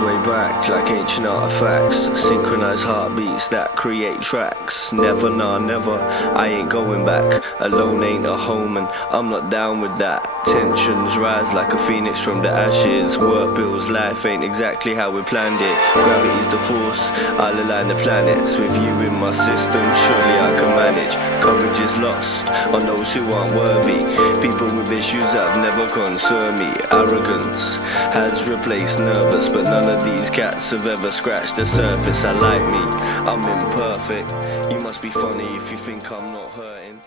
Way back like ancient artifacts, synchronized heartbeats that create tracks. Never, nah, never, I ain't going back. Alone ain't a home and I'm not down with that. Tensions rise like a phoenix from the ashes. Work builds life, ain't exactly how we planned it. Gravity's the force, I'll align the planets. With you in my system, surely I can manage. Courage is lost on those who aren't worthy. People with issues that have never concerned me. Arrogance has replaced nervous, but none of these cats have ever scratched the surface. I like me, I'm imperfect. You must be funny if you think I'm not hurting.